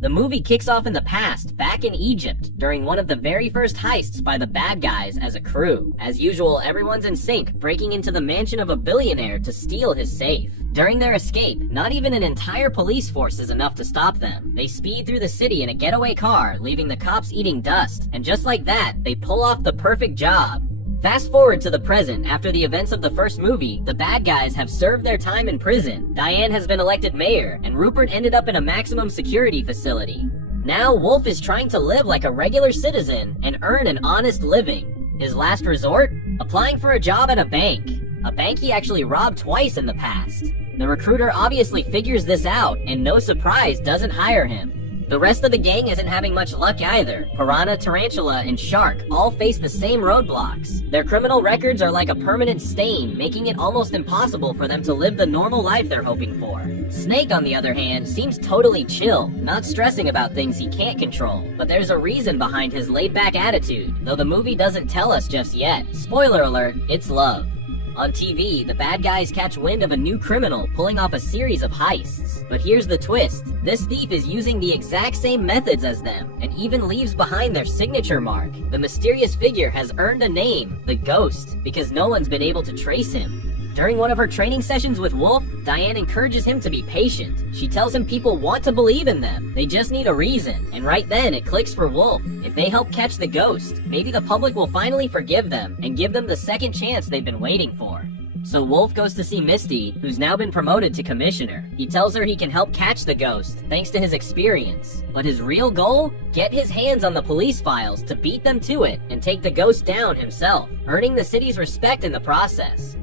The movie kicks off in the past, back in Egypt, during one of the very first heists by the bad guys as a crew. As usual, everyone's in sync, breaking into the mansion of a billionaire to steal his safe. During their escape, not even an entire police force is enough to stop them. They speed through the city in a getaway car, leaving the cops eating dust, and just like that, they pull off the perfect job. Fast forward to the present. After the events of the first movie, the bad guys have served their time in prison. Diane has been elected mayor, and Rupert ended up in a maximum security facility. Now, Wolf is trying to live like a regular citizen and earn an honest living. His last resort? Applying for a job at a bank he actually robbed twice in the past. The recruiter obviously figures this out, and no surprise, doesn't hire him. The rest of the gang isn't having much luck either. Piranha, Tarantula, and Shark all face the same roadblocks. Their criminal records are like a permanent stain, making it almost impossible for them to live the normal life they're hoping for. Snake, on the other hand, seems totally chill, not stressing about things he can't control. But there's a reason behind his laid-back attitude, though the movie doesn't tell us just yet. Spoiler alert, it's love. On TV, the bad guys catch wind of a new criminal pulling off a series of heists. But here's the twist. This thief is using the exact same methods as them, and even leaves behind their signature mark. The mysterious figure has earned a name, the Ghost, because no one's been able to trace him. During one of her training sessions with Wolf, Diane encourages him to be patient. She tells him people want to believe in them. They just need a reason. And right then, it clicks for Wolf. If they help catch the Ghost, maybe the public will finally forgive them and give them the second chance they've been waiting for. So Wolf goes to see Misty, who's now been promoted to commissioner. He tells her he can help catch the Ghost, thanks to his experience. But his real goal? Get his hands on the police files to beat them to it and take the Ghost down himself, earning the city's respect in the process.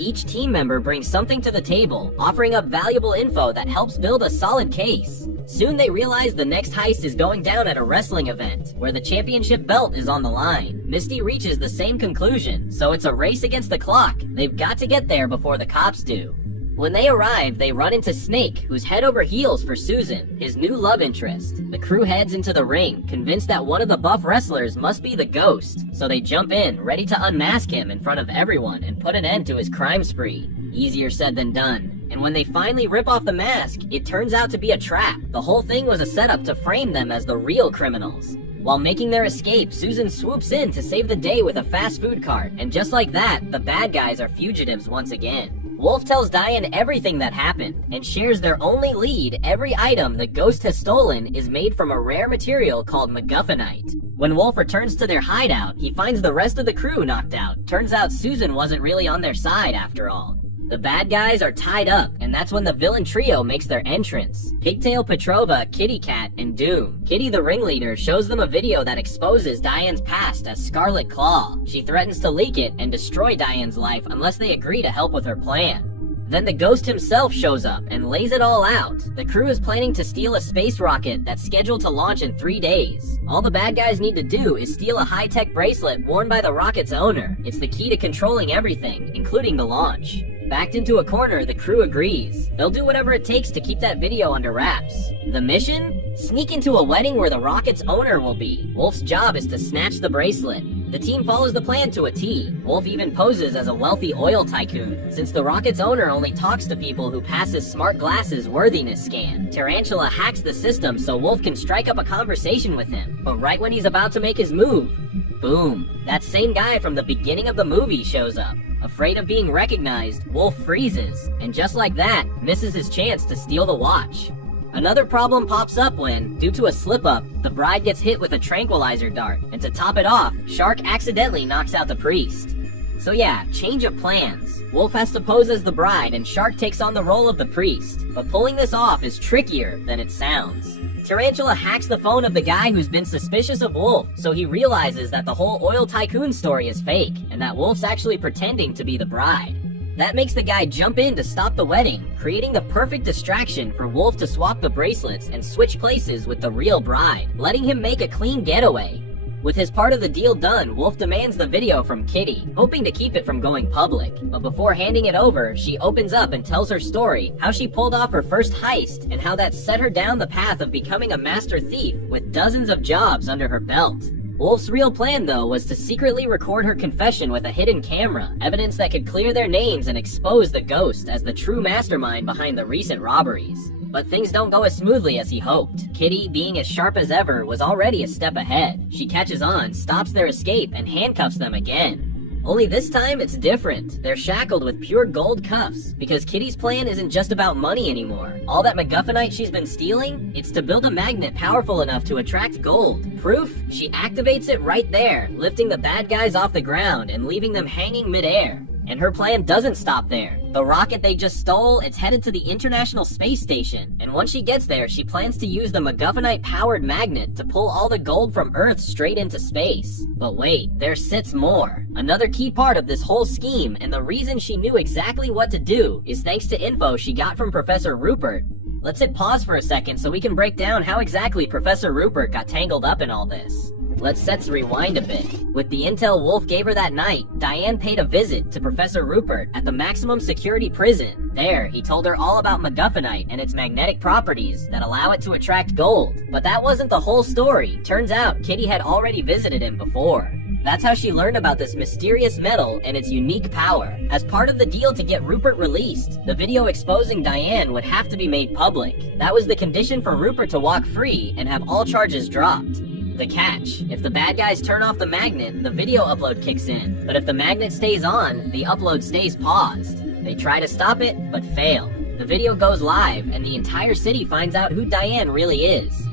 Each team member brings something to the table, offering up valuable info that helps build a solid case. Soon they realize the next heist is going down at a wrestling event, where the championship belt is on the line. Misty reaches the same conclusion, so it's a race against the clock. They've got to get there before the cops do. When they arrive, they run into Snake, who's head over heels for Susan, his new love interest. The crew heads into the ring, convinced that one of the buff wrestlers must be the Ghost, so they jump in, ready to unmask him in front of everyone and put an end to his crime spree. Easier said than done. And when they finally rip off the mask, it turns out to be a trap. The whole thing was a setup to frame them as the real criminals. While making their escape, Susan swoops in to save the day with a fast food cart, and just like that, the bad guys are fugitives once again. Wolf tells Diane everything that happened, and shares their only lead. Every item the Ghost has stolen is made from a rare material called MacGuffinite. When Wolf returns to their hideout, he finds the rest of the crew knocked out. Turns out Susan wasn't really on their side after all. The bad guys are tied up, and that's when the villain trio makes their entrance. Pigtail, Petrova, Kitty Cat, and Doom. Kitty, the ringleader, shows them a video that exposes Diane's past as Scarlet Claw. She threatens to leak it and destroy Diane's life unless they agree to help with her plan. Then the Ghost himself shows up and lays it all out. The crew is planning to steal a space rocket that's scheduled to launch in 3 days. All the bad guys need to do is steal a high-tech bracelet worn by the rocket's owner. It's the key to controlling everything, including the launch. Backed into a corner, the crew agrees. They'll do whatever it takes to keep that video under wraps. The mission? Sneak into a wedding where the rocket's owner will be. Wolf's job is to snatch the bracelet. The team follows the plan to a T. Wolf even poses as a wealthy oil tycoon, since the rocket's owner only talks to people who pass his smart glasses worthiness scan. Tarantula hacks the system so Wolf can strike up a conversation with him, but right when he's about to make his move, boom, that same guy from the beginning of the movie shows up. Afraid of being recognized, Wolf freezes, and just like that, misses his chance to steal the watch. Another problem pops up when, due to a slip-up, the bride gets hit with a tranquilizer dart, and to top it off, Shark accidentally knocks out the priest. So yeah, change of plans. Wolf has to pose as the bride, and Shark takes on the role of the priest, but pulling this off is trickier than it sounds. Tarantula hacks the phone of the guy who's been suspicious of Wolf, so he realizes that the whole oil tycoon story is fake, and that Wolf's actually pretending to be the bride. That makes the guy jump in to stop the wedding, creating the perfect distraction for Wolf to swap the bracelets and switch places with the real bride, letting him make a clean getaway. With his part of the deal done, Wolf demands the video from Kitty, hoping to keep it from going public. But before handing it over, she opens up and tells her story, how she pulled off her first heist, and how that set her down the path of becoming a master thief with dozens of jobs under her belt. Wolf's real plan, though, was to secretly record her confession with a hidden camera, evidence that could clear their names and expose the Ghost as the true mastermind behind the recent robberies. But things don't go as smoothly as he hoped. Kitty, being as sharp as ever, was already a step ahead. She catches on, stops their escape, and handcuffs them again. Only this time, it's different. They're shackled with pure gold cuffs, because Kitty's plan isn't just about money anymore. All that MacGuffinite she's been stealing, it's to build a magnet powerful enough to attract gold. Proof? She activates it right there, lifting the bad guys off the ground and leaving them hanging midair. And her plan doesn't stop there. The rocket they just stole, it's headed to the International Space Station. And once she gets there, she plans to use the MacGuffinite-powered magnet to pull all the gold from Earth straight into space. But wait, there sits more. Another key part of this whole scheme, and the reason she knew exactly what to do, is thanks to info she got from Professor Rupert. Let's hit pause for a second so we can break down how exactly Professor Rupert got tangled up in all this. Let's rewind a bit. With the intel Wolf gave her that night, Diane paid a visit to Professor Rupert at the maximum security prison. There, he told her all about MacGuffinite and its magnetic properties that allow it to attract gold. But that wasn't the whole story. Turns out, Kitty had already visited him before. That's how she learned about this mysterious metal and its unique power. As part of the deal to get Rupert released, the video exposing Diane would have to be made public. That was the condition for Rupert to walk free and have all charges dropped. The catch: if the bad guys turn off the magnet, the video upload kicks in. But if the magnet stays on, the upload stays paused. They try to stop it, but fail. The video goes live, and the entire city finds out who Diane really is.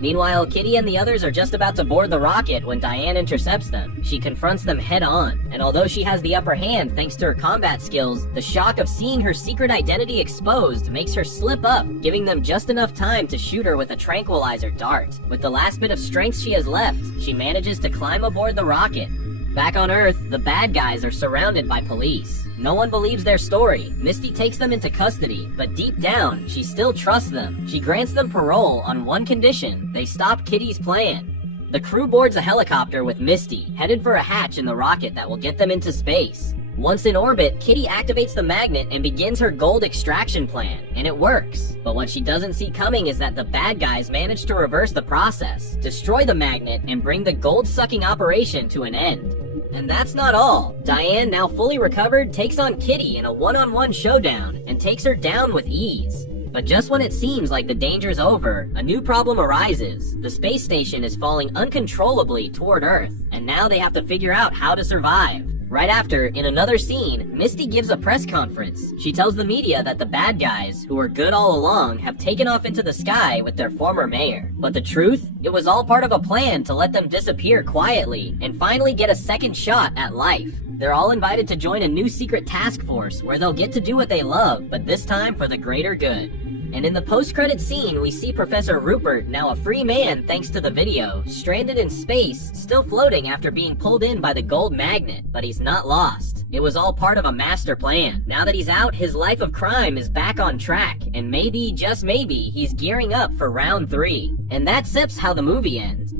Meanwhile, Kitty and the others are just about to board the rocket when Diane intercepts them. She confronts them head-on, and although she has the upper hand thanks to her combat skills, the shock of seeing her secret identity exposed makes her slip up, giving them just enough time to shoot her with a tranquilizer dart. With the last bit of strength she has left, she manages to climb aboard the rocket. Back on Earth, the bad guys are surrounded by police. No one believes their story. Misty takes them into custody, but deep down, she still trusts them. She grants them parole on one condition: they stop Kitty's plan. The crew boards a helicopter with Misty, headed for a hatch in the rocket that will get them into space. Once in orbit, Kitty activates the magnet and begins her gold extraction plan, and it works. But what she doesn't see coming is that the bad guys manage to reverse the process, destroy the magnet, and bring the gold-sucking operation to an end. And that's not all. Diane, now fully recovered, takes on Kitty in a one-on-one showdown and takes her down with ease. But just when it seems like the danger's over, a new problem arises. The space station is falling uncontrollably toward Earth, and now they have to figure out how to survive. Right after, in another scene, Misty gives a press conference. She tells the media that the bad guys, who were good all along, have taken off into the sky with their former mayor. But the truth? It was all part of a plan to let them disappear quietly and finally get a second shot at life. They're all invited to join a new secret task force where they'll get to do what they love, but this time for the greater good. And in the post-credit scene, we see Professor Rupert, now a free man thanks to the video, stranded in space, still floating after being pulled in by the gold magnet, but he's not lost. It was all part of a master plan. Now that he's out, his life of crime is back on track, and maybe, just maybe, he's gearing up for round 3. And that sips how the movie ends.